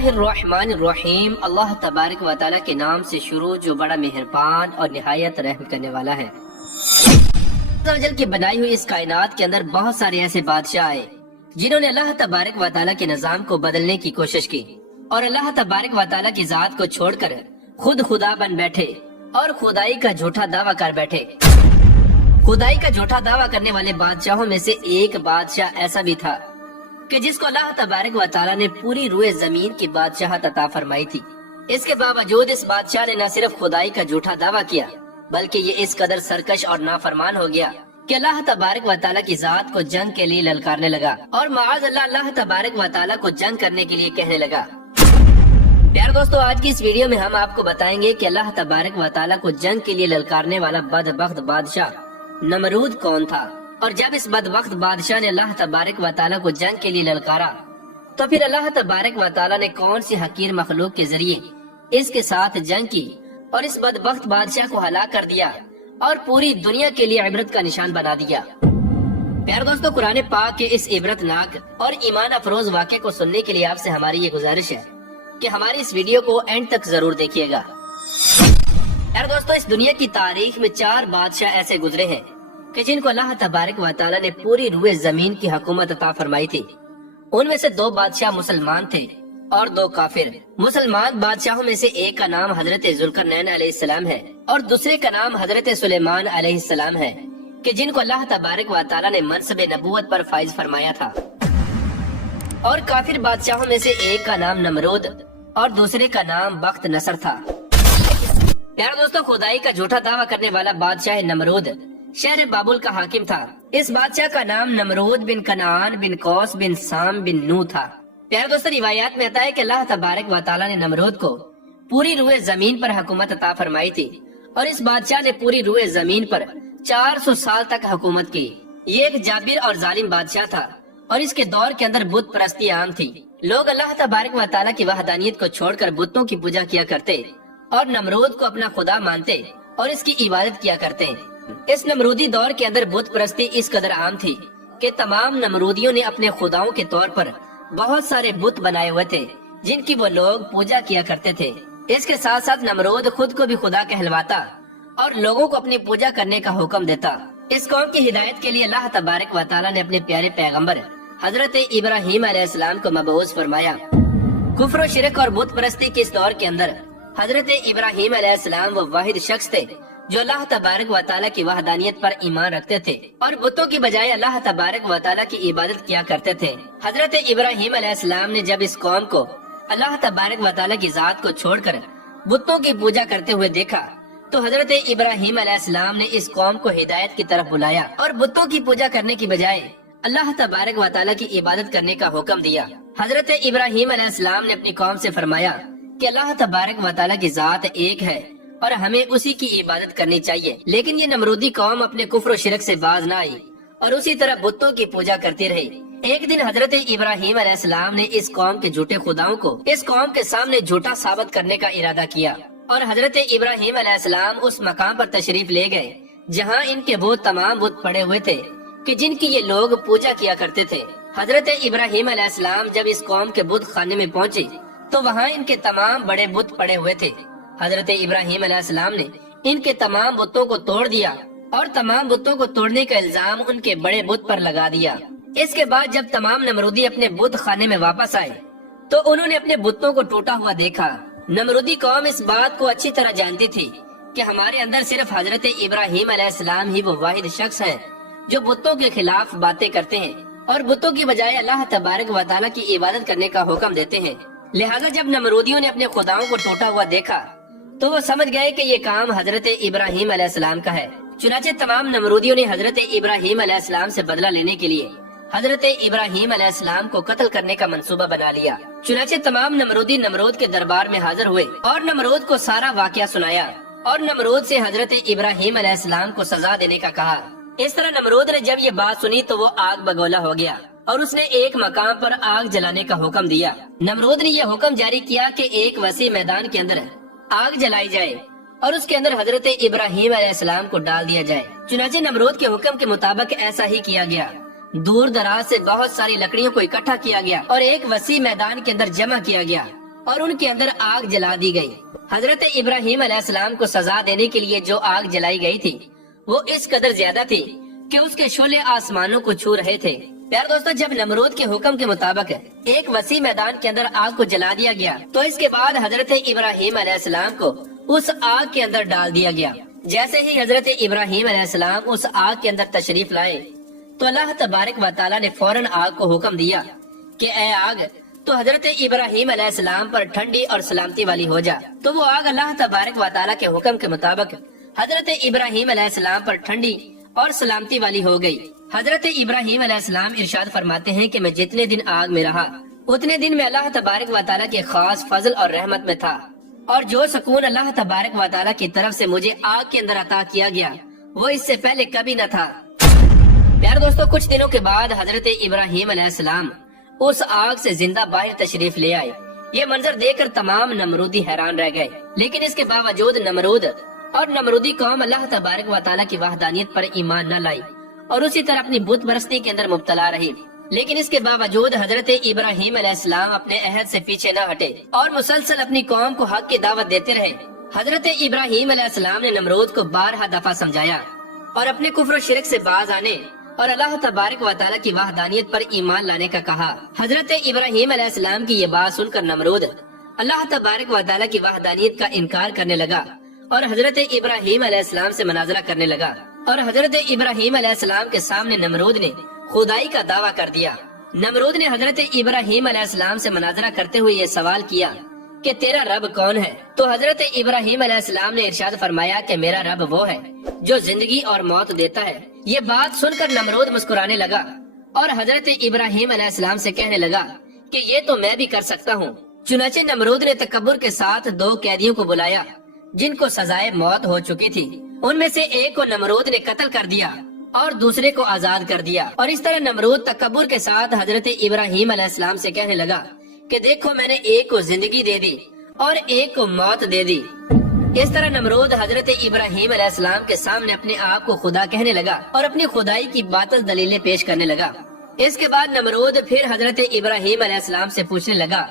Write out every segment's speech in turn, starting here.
اللہ الرحمن الرحیم، اللہ تبارک و تعالیٰ کے نام سے شروع جو بڑا مہربان اور نہایت رحم کرنے والا ہے۔ عزوجل کی بنائی ہوئی اس کائنات کے اندر بہت سارے ایسے بادشاہ آئے جنہوں نے اللہ تبارک و تعالیٰ کے نظام کو بدلنے کی کوشش کی اور اللہ تبارک و تعالیٰ کی ذات کو چھوڑ کر خود خدا بن بیٹھے اور خدائی کا جھوٹا دعویٰ کر بیٹھے۔ خدائی کا جھوٹا دعویٰ کرنے والے بادشاہوں میں سے ایک بادشاہ ایسا بھی تھا کہ جس کو اللہ تبارک و تعالیٰ نے پوری روئے زمین کی بادشاہت عطا فرمائی تھی۔ اس کے باوجود اس بادشاہ نے نہ صرف خدائی کا جھوٹا دعویٰ کیا بلکہ یہ اس قدر سرکش اور نافرمان ہو گیا کہ اللہ تبارک و تعالیٰ کی ذات کو جنگ کے لیے للکارنے لگا اور معاذ اللہ تبارک و تعالیٰ کو جنگ کرنے کے لیے کہنے لگا۔ پیارے دوستو، آج کی اس ویڈیو میں ہم آپ کو بتائیں گے کہ اللہ تبارک و تعالیٰ کو جنگ کے لیے للکارنے والا بدبخت بادشاہ نمرود کون تھا، اور جب اس بدبخت بادشاہ نے اللہ تبارک و تعالیٰ کو جنگ کے لیے للکارا تو پھر اللہ تبارک و تعالیٰ نے کون سی حقیر مخلوق کے ذریعے اس کے ساتھ جنگ کی اور اس بدبخت بادشاہ کو ہلاک کر دیا اور پوری دنیا کے لیے عبرت کا نشان بنا دیا۔ پیارے دوستو، قرآن پاک کے اس عبرت ناک اور ایمان افروز واقعے کو سننے کے لیے آپ سے ہماری یہ گزارش ہے کہ ہماری اس ویڈیو کو اینڈ تک ضرور دیکھیے گا۔ پیارے دوستو، اس دنیا کی تاریخ میں 4 بادشاہ ایسے گزرے ہیں کہ جن کو اللہ تبارک و تعالیٰ نے پوری روئے زمین کی حکومت عطا فرمائی تھی۔ ان میں سے 2 بادشاہ مسلمان تھے اور 2 کافر۔ مسلمان بادشاہوں میں سے ایک کا نام حضرت ذوالقرنین علیہ السلام ہے اور دوسرے کا نام حضرت سلیمان علیہ السلام ہے کہ جن کو اللہ تبارک و تعالیٰ نے منصب نبوت پر فائز فرمایا تھا۔ اور کافر بادشاہوں میں سے ایک کا نام نمرود اور دوسرے کا نام بخت نصر تھا۔ پیارے دوستو، خدائی کا جھوٹا دعویٰ کرنے والا بادشاہ نمرود شہر بابل کا حاکم تھا۔ اس بادشاہ کا نام نمرود بن کنعان بن قوس بن سام بن نو تھا۔ پیارے دوستو، روایات میں آتا ہے کہ اللہ تبارک و تعالیٰ نے نمرود کو پوری روئے زمین پر حکومت عطا فرمائی تھی اور اس بادشاہ نے پوری روئے زمین پر 400 سال تک حکومت کی۔ یہ ایک جابر اور ظالم بادشاہ تھا اور اس کے دور کے اندر بت پرستی عام تھی۔ لوگ اللہ تبارک و تعالیٰ کی وحدانیت کو چھوڑ کر بتوں کی پوجا کیا کرتے اور نمرود کو اپنا خدا مانتے اور اس کی عبادت کیا کرتے۔ اس نمرودی دور کے اندر بت پرستی اس قدر عام تھی کہ تمام نمرودیوں نے اپنے خداؤں کے طور پر بہت سارے بت بنائے ہوئے تھے جن کی وہ لوگ پوجا کیا کرتے تھے۔ اس کے ساتھ ساتھ نمرود خود کو بھی خدا کہلواتا اور لوگوں کو اپنی پوجا کرنے کا حکم دیتا۔ اس قوم کی ہدایت کے لیے اللہ تبارک و تعالیٰ نے اپنے پیارے پیغمبر حضرت ابراہیم علیہ السلام کو مبعوث فرمایا۔ کفر و شرک اور بت پرستی کے اس دور کے اندر حضرت ابراہیم علیہ السلام وہ واحد شخص تھے جو اللہ تبارک و تعالیٰ کی وحدانیت پر ایمان رکھتے تھے اور بتوں کی بجائے اللہ تبارک و تعالیٰ کی عبادت کیا کرتے تھے۔ حضرت ابراہیم علیہ السلام نے جب اس قوم کو اللہ تبارک و تعالیٰ کی ذات کو چھوڑ کر بتوں کی پوجا کرتے ہوئے دیکھا تو حضرت ابراہیم علیہ السلام نے اس قوم کو ہدایت کی طرف بلایا اور بتوں کی پوجا کرنے کی بجائے اللہ تبارک و تعالیٰ کی عبادت کرنے کا حکم دیا۔ حضرت ابراہیم علیہ السلام نے اپنی قوم سے فرمایا کہ اللہ تبارک و تعالیٰ کی ذات ایک ہے اور ہمیں اسی کی عبادت کرنی چاہیے، لیکن یہ نمرودی قوم اپنے کفر و شرک سے باز نہ آئی اور اسی طرح بتوں کی پوجا کرتی رہی۔ ایک دن حضرت ابراہیم علیہ السلام نے اس قوم کے جھوٹے خداؤں کو اس قوم کے سامنے جھوٹا ثابت کرنے کا ارادہ کیا اور حضرت ابراہیم علیہ السلام اس مقام پر تشریف لے گئے جہاں ان کے وہ تمام بت پڑے ہوئے تھے کہ جن کی یہ لوگ پوجا کیا کرتے تھے۔ حضرت ابراہیم علیہ السلام جب اس قوم کے بت خانے میں پہنچے تو وہاں ان کے تمام بڑے بت پڑے ہوئے تھے۔ حضرت ابراہیم علیہ السلام نے ان کے تمام بتوں کو توڑ دیا اور تمام بتوں کو توڑنے کا الزام ان کے بڑے بت پر لگا دیا۔ اس کے بعد جب تمام نمرودی اپنے بت خانے میں واپس آئے تو انہوں نے اپنے بتوں کو ٹوٹا ہوا دیکھا۔ نمرودی قوم اس بات کو اچھی طرح جانتی تھی کہ ہمارے اندر صرف حضرت ابراہیم علیہ السلام ہی وہ واحد شخص ہے جو بتوں کے خلاف باتیں کرتے ہیں اور بتوں کی بجائے اللہ تبارک و تعالیٰ کی عبادت کرنے کا حکم دیتے ہیں۔ لہٰذا جب نمرودیوں نے اپنے خداؤں کو ٹوٹا ہوا دیکھا تو وہ سمجھ گئے کہ یہ کام حضرت ابراہیم علیہ السلام کا ہے۔ چنانچہ تمام نمرودیوں نے حضرت ابراہیم علیہ السلام سے بدلہ لینے کے لیے حضرت ابراہیم علیہ السلام کو قتل کرنے کا منصوبہ بنا لیا۔ چنانچہ تمام نمرودی نمرود کے دربار میں حاضر ہوئے اور نمرود کو سارا واقعہ سنایا اور نمرود سے حضرت ابراہیم علیہ السلام کو سزا دینے کا کہا۔ اس طرح نمرود نے جب یہ بات سنی تو وہ آگ بگولا ہو گیا اور اس نے ایک مقام پر آگ جلانے کا حکم دیا۔ نمرود نے یہ حکم جاری کیا کہ ایک وسیع میدان کے اندر آگ جلائی جائے اور اس کے اندر حضرت ابراہیم علیہ السلام کو ڈال دیا جائے۔ چنانچہ نمرود کے حکم کے مطابق ایسا ہی کیا گیا۔ دور دراز سے بہت ساری لکڑیوں کو اکٹھا کیا گیا اور ایک وسیع میدان کے اندر جمع کیا گیا اور ان کے اندر آگ جلا دی گئی۔ حضرت ابراہیم علیہ السلام کو سزا دینے کے لیے جو آگ جلائی گئی تھی وہ اس قدر زیادہ تھی کہ اس کے شعلے آسمانوں کو چھو رہے تھے۔ پیارے دوستو، جب نمرود کے حکم کے مطابق ایک وسیع میدان کے اندر آگ کو جلا دیا گیا تو اس کے بعد حضرت ابراہیم علیہ السلام کو اس آگ کے اندر ڈال دیا گیا۔ جیسے ہی حضرت ابراہیم علیہ السلام اس آگ کے اندر تشریف لائے تو اللہ تبارک و تعالیٰ نے فوراً آگ کو حکم دیا کہ اے آگ تو حضرت ابراہیم علیہ السلام پر ٹھنڈی اور سلامتی والی ہو جا۔ تو وہ آگ اللہ تبارک و تعالیٰ کے حکم کے مطابق حضرت ابراہیم علیہ السلام پر ٹھنڈی اور سلامتی والی ہو گئی۔ حضرت ابراہیم علیہ السلام ارشاد فرماتے ہیں کہ میں جتنے دن آگ میں رہا اتنے دن میں اللہ تبارک و تعالیٰ کے خاص فضل اور رحمت میں تھا، اور جو سکون اللہ تبارک و تعالیٰ کی طرف سے مجھے آگ کے اندر عطا کیا گیا وہ اس سے پہلے کبھی نہ تھا۔ پیارے دوستو، کچھ دنوں کے بعد حضرت ابراہیم علیہ السلام اس آگ سے زندہ باہر تشریف لے آئے۔ یہ منظر دیکھ کر تمام نمرودی حیران رہ گئے، لیکن اس کے باوجود نمرود اور نمرودی قوم اللہ تبارک و تعالیٰ کی وحدانیت پر ایمان نہ لائی اور اسی طرح اپنی بت پرستی کے اندر مبتلا رہی۔ لیکن اس کے باوجود حضرت ابراہیم علیہ السلام اپنے عہد سے پیچھے نہ ہٹے اور مسلسل اپنی قوم کو حق کی دعوت دیتے رہے۔ حضرت ابراہیم علیہ السلام نے نمرود کو بارہا دفعہ سمجھایا اور اپنے کفر و شرک سے باز آنے اور اللہ تبارک و تعالیٰ کی وحدانیت پر ایمان لانے کا کہا۔ حضرت ابراہیم علیہ السلام کی یہ بات سن کر نمرود اللہ تبارک و تعالیٰ کی وحدانیت کا انکار کرنے لگا اور حضرت ابراہیم علیہ السلام سے مناظرہ کرنے لگا، اور حضرت ابراہیم علیہ السلام کے سامنے نمرود نے خدائی کا دعویٰ کر دیا۔ نمرود نے حضرت ابراہیم علیہ السلام سے مناظرہ کرتے ہوئے یہ سوال کیا کہ تیرا رب کون ہے؟ تو حضرت ابراہیم علیہ السلام نے ارشاد فرمایا کہ میرا رب وہ ہے جو زندگی اور موت دیتا ہے۔ یہ بات سن کر نمرود مسکرانے لگا اور حضرت ابراہیم علیہ السلام سے کہنے لگا کہ یہ تو میں بھی کر سکتا ہوں۔ چنانچہ نمرود نے تکبر کے ساتھ 2 قیدیوں کو بلایا جن کو سزائے موت ہو چکی تھی۔ ان میں سے ایک کو نمرود نے قتل کر دیا اور دوسرے کو آزاد کر دیا، اور اس طرح نمرود تکبر کے ساتھ حضرت ابراہیم علیہ السلام سے کہنے لگا کہ دیکھو میں نے ایک کو زندگی دے دی اور ایک کو موت دے دی۔ اس طرح نمرود حضرت ابراہیم علیہ السلام کے سامنے اپنے آپ کو خدا کہنے لگا اور اپنی خدائی کی باطل دلیلیں پیش کرنے لگا۔ اس کے بعد نمرود پھر حضرت ابراہیم علیہ السلام سے پوچھنے لگا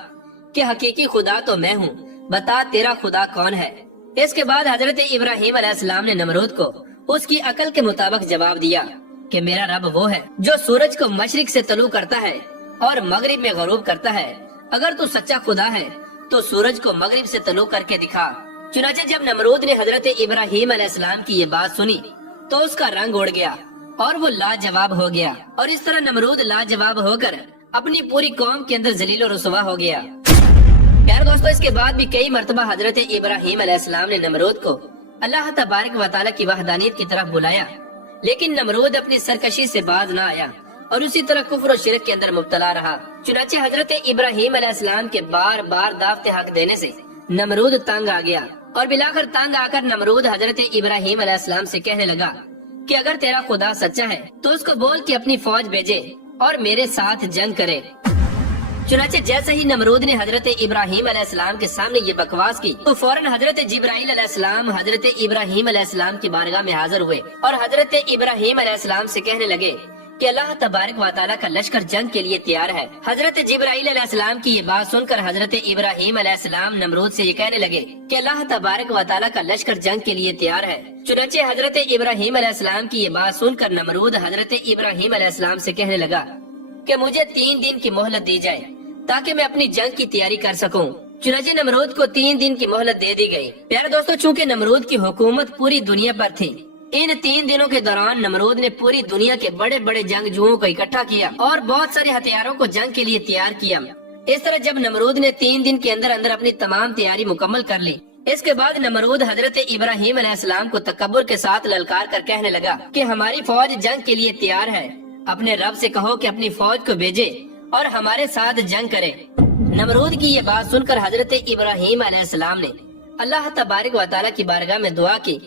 کہ حقیقی خدا تو میں ہوں، بتا تیرا خدا کون ہے؟ اس کے بعد حضرت ابراہیم علیہ السلام نے نمرود کو اس کی عقل کے مطابق جواب دیا کہ میرا رب وہ ہے جو سورج کو مشرق سے طلوع کرتا ہے اور مغرب میں غروب کرتا ہے۔ اگر تو سچا خدا ہے تو سورج کو مغرب سے طلوع کر کے دکھا۔ چنانچہ جب نمرود نے حضرت ابراہیم علیہ السلام کی یہ بات سنی تو اس کا رنگ اڑ گیا اور وہ لاجواب ہو گیا، اور اس طرح نمرود لاجواب ہو کر اپنی پوری قوم کے اندر ذلیل و رسوا ہو گیا۔ پیارے دوستو، اس کے بعد بھی کئی مرتبہ حضرت ابراہیم علیہ السلام نے نمرود کو اللہ تبارک و تعالیٰ کی وحدانیت کی طرف بلایا، لیکن نمرود اپنی سرکشی سے باز نہ آیا اور اسی طرح کفر و شرک کے اندر مبتلا رہا۔ چنانچہ حضرت ابراہیم علیہ السلام کے بار بار دعوت حق دینے سے نمرود تنگ آ گیا، اور بلاخر تنگ آ کر نمرود حضرت ابراہیم علیہ السلام سے کہنے لگا کہ اگر تیرا خدا سچا ہے تو اس کو بول کہ اپنی فوج بھیجے اور میرے ساتھ جنگ کرے۔ چنانچہ جیسے ہی نمرود نے حضرت ابراہیم علیہ السلام کے سامنے یہ بکواس کی تو فوراً حضرت جبرائیل علیہ السلام حضرت ابراہیم علیہ السلام کی بارگاہ میں حاضر ہوئے اور حضرت ابراہیم علیہ السلام سے کہنے لگے کہ اللہ تبارک و تعالیٰ کا لشکر جنگ کے لیے تیار ہے۔ حضرت جبرائیل علیہ السلام کی یہ بات سن کر حضرت ابراہیم علیہ السلام نمرود سے یہ کہنے لگے کہ اللہ تبارک و تعالیٰ کا لشکر جنگ کے لیے تیار ہے۔ چنانچہ حضرت ابراہیم علیہ السلام کی یہ بات سن کر نمرود حضرت ابراہیم علیہ السلام سے کہنے لگا کہ مجھے 3 دن کی مہلت دی جائے تاکہ میں اپنی جنگ کی تیاری کر سکوں۔ چنانچہ نمرود کو 3 دن کی مہلت دے دی گئی۔ پیارے دوستو، چونکہ نمرود کی حکومت پوری دنیا پر تھی، ان 3 دنوں کے دوران نمرود نے پوری دنیا کے بڑے بڑے جنگجوؤں کو اکٹھا کیا اور بہت سارے ہتھیاروں کو جنگ کے لیے تیار کیا۔ اس طرح جب نمرود نے 3 دن کے اندر اندر اپنی تمام تیاری مکمل کر لی، اس کے بعد نمرود حضرت ابراہیم علیہ السلام کو تکبر کے ساتھ للکار کر کہنے لگا کہ ہماری فوج جنگ کے لیے تیار ہے، اپنے رب سے کہو کہ اپنی فوج کو بھیجے اور ہمارے ساتھ جنگ کرے۔ نمرود کی یہ بات سن کر حضرت ابراہیم علیہ السلام نے اللہ تبارک و تعالیٰ کی بارگاہ میں دعا کی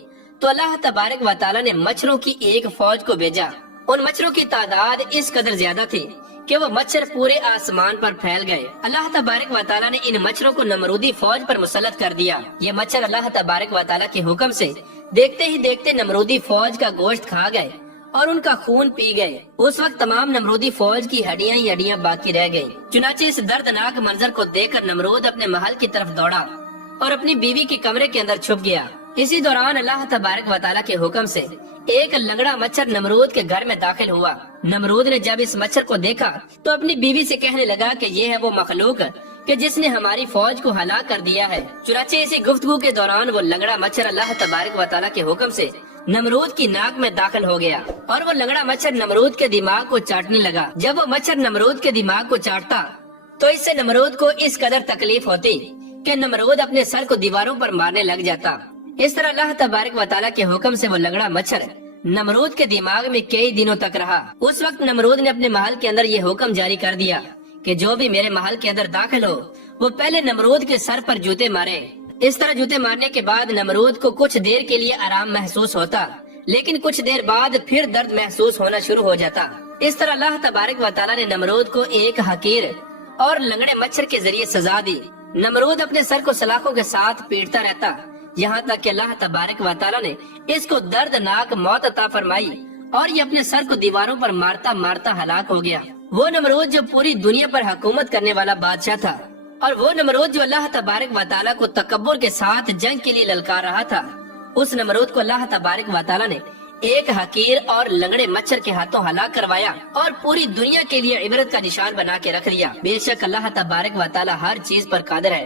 تو اللہ تبارک و تعالیٰ نے مچھروں کی ایک فوج کو بھیجا۔ ان مچھروں کی تعداد اس قدر زیادہ تھی کہ وہ مچھر پورے آسمان پر پھیل گئے۔ اللہ تبارک و تعالیٰ نے ان مچھروں کو نمرودی فوج پر مسلط کر دیا۔ یہ مچھر اللہ تبارک و تعالیٰ کے حکم سے دیکھتے ہی دیکھتے نمرودی فوج کا گوشت کھا گئے اور ان کا خون پی گئے۔ اس وقت تمام نمرودی فوج کی ہڈیاں ہی ہڈیاں باقی رہ گئیں۔ چنانچہ اس دردناک منظر کو دیکھ کر نمرود اپنے محل کی طرف دوڑا اور اپنی بیوی کے کمرے کے اندر چھپ گیا۔ اسی دوران اللہ تبارک و تعالیٰ کے حکم سے ایک لنگڑا مچھر نمرود کے گھر میں داخل ہوا۔ نمرود نے جب اس مچھر کو دیکھا تو اپنی بیوی سے کہنے لگا کہ یہ ہے وہ مخلوق کہ جس نے ہماری فوج کو ہلاک کر دیا ہے۔ چنانچہ اسی گفتگو کے دوران وہ لنگڑا مچھر اللہ تبارک و تعالیٰ کے حکم سے نمرود کی ناک میں داخل ہو گیا اور وہ لنگڑا مچھر نمرود کے دماغ کو چاٹنے لگا۔ جب وہ مچھر نمرود کے دماغ کو چاٹتا تو اس سے نمرود کو اس قدر تکلیف ہوتی کہ نمرود اپنے سر کو دیواروں پر مارنے لگ جاتا۔ اس طرح اللہ تبارک و تعالیٰ کے حکم سے وہ لنگڑا مچھر نمرود کے دماغ میں کئی دنوں تک رہا۔ اس وقت نمرود نے اپنے محل کے اندر یہ حکم جاری کر دیا کہ جو بھی میرے محل کے اندر داخل ہو وہ پہلے نمرود کے سر پر جوتے مارے۔ اس طرح جوتے مارنے کے بعد نمرود کو کچھ دیر کے لیے آرام محسوس ہوتا، لیکن کچھ دیر بعد پھر درد محسوس ہونا شروع ہو جاتا۔ اس طرح اللہ تبارک و تعالیٰ نے نمرود کو ایک حقیر اور لنگڑے مچھر کے ذریعے سزا دی۔ نمرود اپنے سر کو سلاخوں کے ساتھ پیٹتا رہتا، یہاں تک کہ اللہ تبارک و تعالیٰ نے اس کو دردناک موت عطا فرمائی اور یہ اپنے سر کو دیواروں پر مارتا مارتا ہلاک ہو گیا۔ وہ نمرود جو پوری دنیا پر حکومت کرنے والا بادشاہ تھا، اور وہ نمرود جو اللہ تبارک و تعالیٰ کو تکبر کے ساتھ جنگ کے لیے للکار رہا تھا، اس نمرود کو اللہ تبارک و تعالیٰ نے ایک حقیر اور لنگڑے مچھر کے ہاتھوں ہلاک کروایا اور پوری دنیا کے لیے عبرت کا نشان بنا کے رکھ لیا۔ بے شک اللہ تبارک و تعالیٰ ہر چیز پر قادر ہے۔